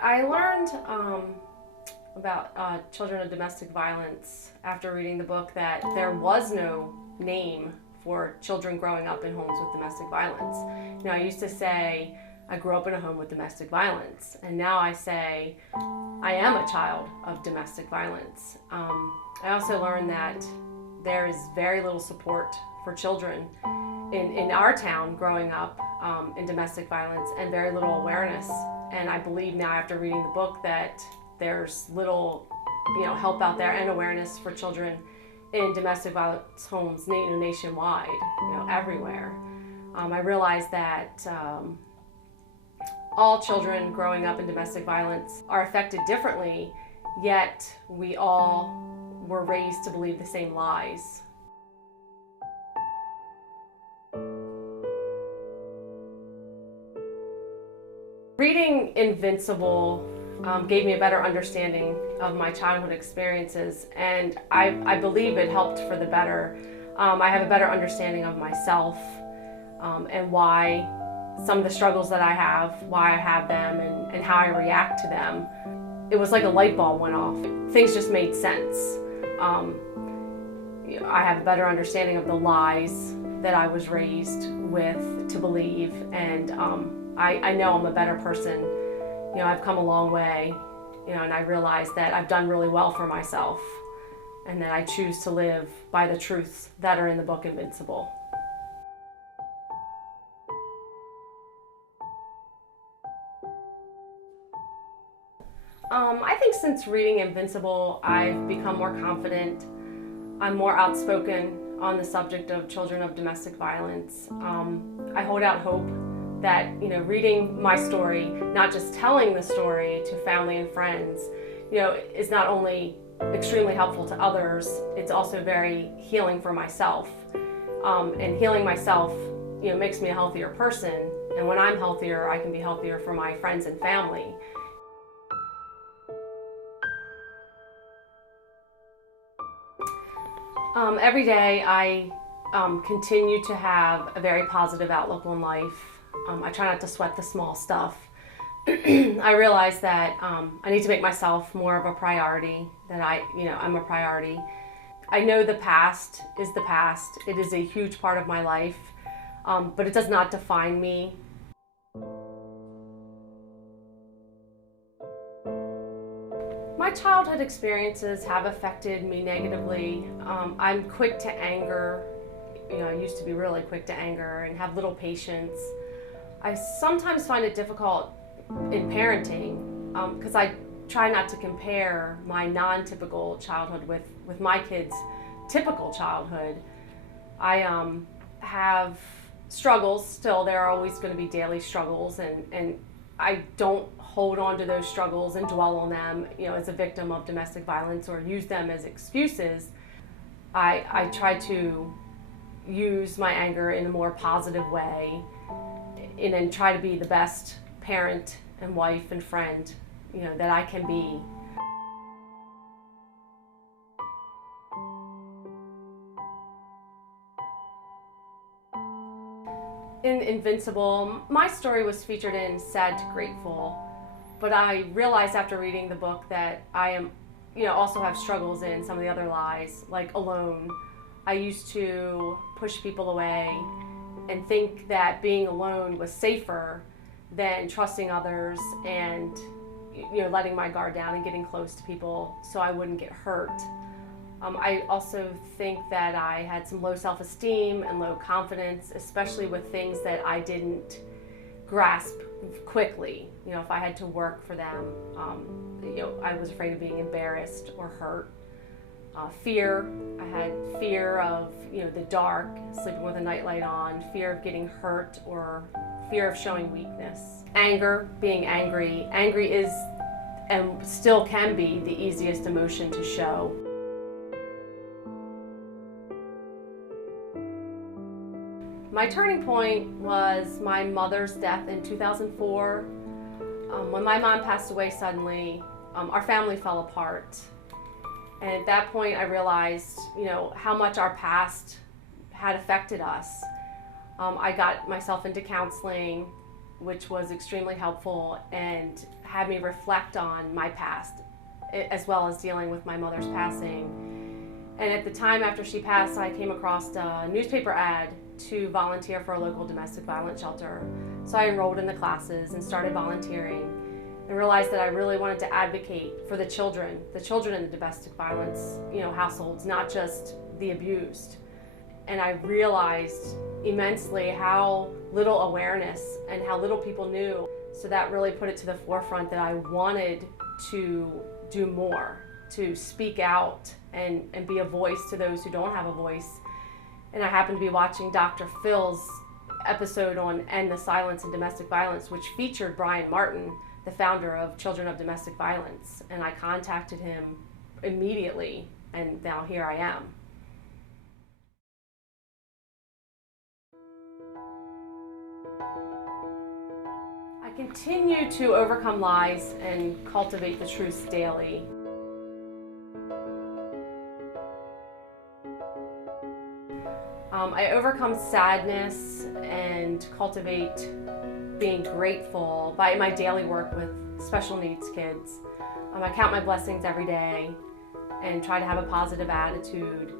I learned about children of domestic violence after reading the book that there was no name for children growing up in homes with domestic violence. I used to say I grew up in a home with domestic violence, and now I say I am a child of domestic violence. I also learned that there is very little support for children in our town growing up in domestic violence, and very little awareness. And I believe now, after reading the book, that there's little help out there and awareness for children in domestic violence homes nationwide, everywhere. I realized that all children growing up in domestic violence are affected differently, yet we all were raised to believe the same lies. Reading Invincible gave me a better understanding of my childhood experiences, and I believe it helped for the better. I have a better understanding of myself and why some of the struggles that I have, why I have them, and how I react to them. It was like a light bulb went off. Things just made sense. I have a better understanding of the lies that I was raised with to believe, and I know I'm a better person. I've come a long way, and I realize that I've done really well for myself, and that I choose to live by the truths that are in the book Invincible. I think since reading Invincible, I've become more confident. I'm more outspoken on the subject of children of domestic violence. I hold out hope that reading my story, not just telling the story to family and friends, is not only extremely helpful to others, it's also very healing for myself. And healing myself, makes me a healthier person. And when I'm healthier, I can be healthier for my friends and family. Every day I continue to have a very positive outlook on life. I try not to sweat the small stuff. I realize that I need to make myself more of a priority, that I'm a priority. I know the past is the past. It is a huge part of my life, but it does not define me. My childhood experiences have affected me negatively. I'm quick to anger. I used to be really quick to anger and have little patience. I sometimes find it difficult in parenting because I try not to compare my non-typical childhood with my kids' typical childhood. I have struggles still. There are always going to be daily struggles, and I don't hold on to those struggles and dwell on them as a victim of domestic violence or use them as excuses. I try to use my anger in a more positive way and try to be the best parent and wife and friend that I can be. In Invincible, my story was featured in Sad to Grateful, but I realized after reading the book that I am, also have struggles in some of the other lies, like alone. I used to push people away and think that being alone was safer than trusting others and letting my guard down and getting close to people so I wouldn't get hurt. I also think that I had some low self-esteem and low confidence, especially with things that I didn't grasp quickly. If I had to work for them, I was afraid of being embarrassed or hurt. Fear, I had fear of the dark, sleeping with a nightlight on, fear of getting hurt, or fear of showing weakness. Anger, being angry. Angry is and still can be the easiest emotion to show. My turning point was my mother's death in 2004. When my mom passed away suddenly, our family fell apart. And at that point I realized, how much our past had affected us. I got myself into counseling, which was extremely helpful and had me reflect on my past, as well as dealing with my mother's passing. And at the time after she passed, I came across a newspaper ad to volunteer for a local domestic violence shelter. So I enrolled in the classes and started volunteering, and realized that I really wanted to advocate for the children in the domestic violence, households, not just the abused. And I realized immensely how little awareness and how little people knew. So that really put it to the forefront that I wanted to do more, to speak out and be a voice to those who don't have a voice. And I happened to be watching Dr. Phil's episode on End the Silence in Domestic Violence, which featured Brian Martin, the founder of Children of Domestic Violence. And I contacted him immediately, and now here I am. I continue to overcome lies and cultivate the truths daily. I overcome sadness and cultivate being grateful by my daily work with special needs kids. I count my blessings every day and try to have a positive attitude.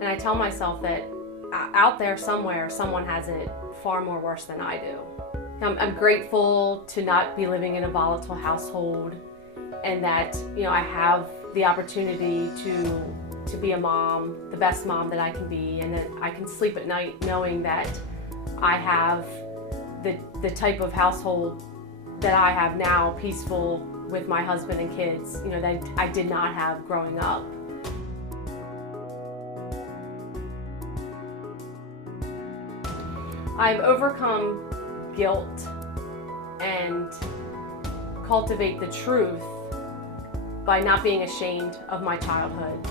And I tell myself that out there somewhere, someone has it far more worse than I do. I'm grateful to not be living in a volatile household, and that I have the opportunity to be a mom, the best mom that I can be, and that I can sleep at night knowing that I have the type of household that I have now, peaceful with my husband and kids, that I did not have growing up. I've overcome guilt and cultivate the truth by not being ashamed of my childhood.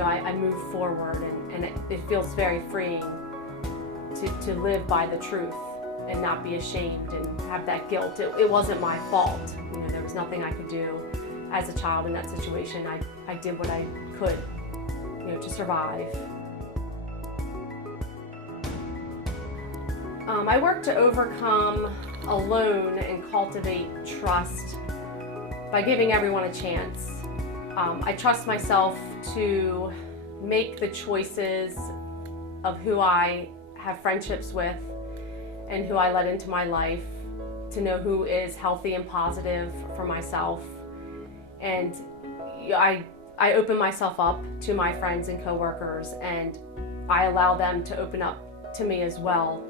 I move forward, and it feels very freeing to live by the truth and not be ashamed and have that guilt. It wasn't my fault. There was nothing I could do as a child in that situation. I did what I could, to survive. I work to overcome alone and cultivate trust by giving everyone a chance. I trust myself to make the choices of who I have friendships with and who I let into my life, to know who is healthy and positive for myself. And I open myself up to my friends and coworkers, and I allow them to open up to me as well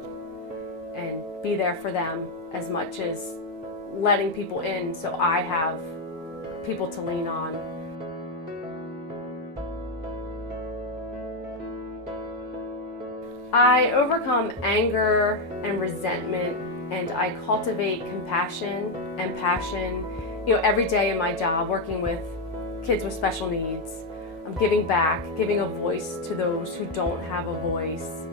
and be there for them, as much as letting people in so I have people to lean on. I overcome anger and resentment, and I cultivate compassion and passion, every day in my job, working with kids with special needs. I'm giving back, giving a voice to those who don't have a voice.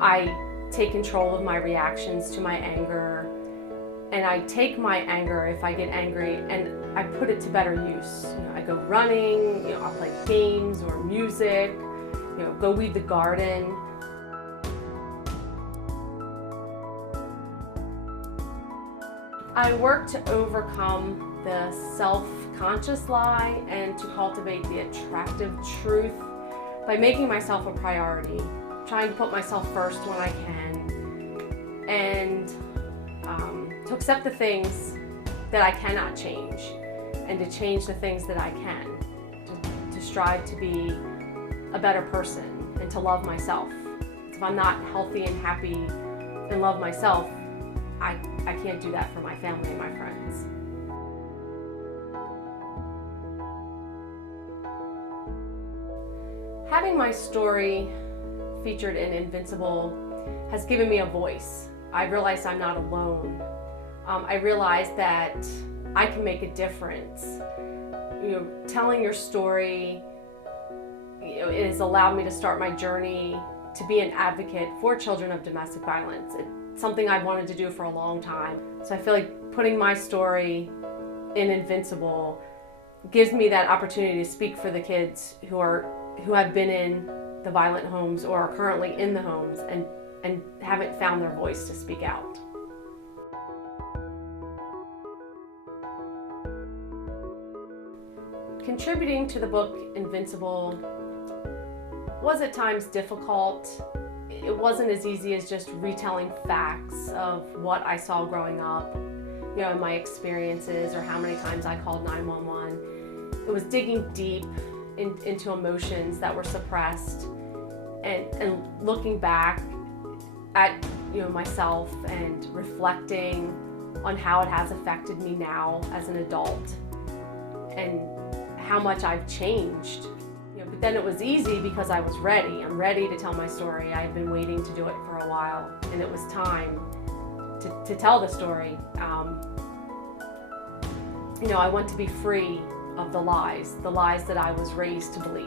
I take control of my reactions to my anger, and I take my anger, if I get angry, and I put it to better use. I go running, I'll play games or music, go weed the garden. I work to overcome the self-conscious lie and to cultivate the attractive truth by making myself a priority, trying to put myself first when I can, and to accept the things that I cannot change, and to change the things that I can, to strive to be a better person and to love myself. If I'm not healthy and happy and love myself, I can't do that for my family and my friends. Having my story featured in Invincible has given me a voice. I realized I'm not alone. I realized that I can make a difference. Telling your story, it has allowed me to start my journey to be an advocate for children of domestic violence. It's something I've wanted to do for a long time. So I feel like putting my story in Invincible gives me that opportunity to speak for the kids who have been in the violent homes or are currently in the homes and haven't found their voice to speak out. Contributing to the book Invincible was at times difficult. It wasn't as easy as just retelling facts of what I saw growing up, my experiences, or how many times I called 911. It was digging deep into emotions that were suppressed and looking back at myself and reflecting on how it has affected me now as an adult and how much I've changed. But then it was easy because I was ready. I'm ready to tell my story. I had been waiting to do it for a while, and it was time to tell the story. I want to be free of the lies that I was raised to believe.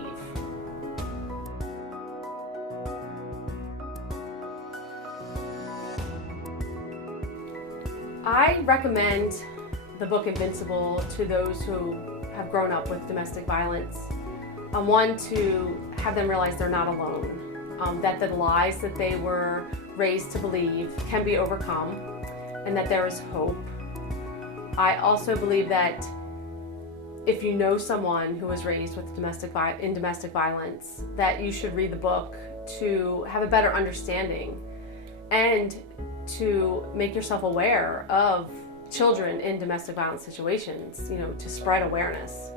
I recommend the book Invincible to those who have grown up with domestic violence. One, to have them realize they're not alone, that the lies that they were raised to believe can be overcome, and that there is hope. I also believe that if you know someone who was raised with domestic violence, that you should read the book to have a better understanding and to make yourself aware of children in domestic violence situations, to spread awareness.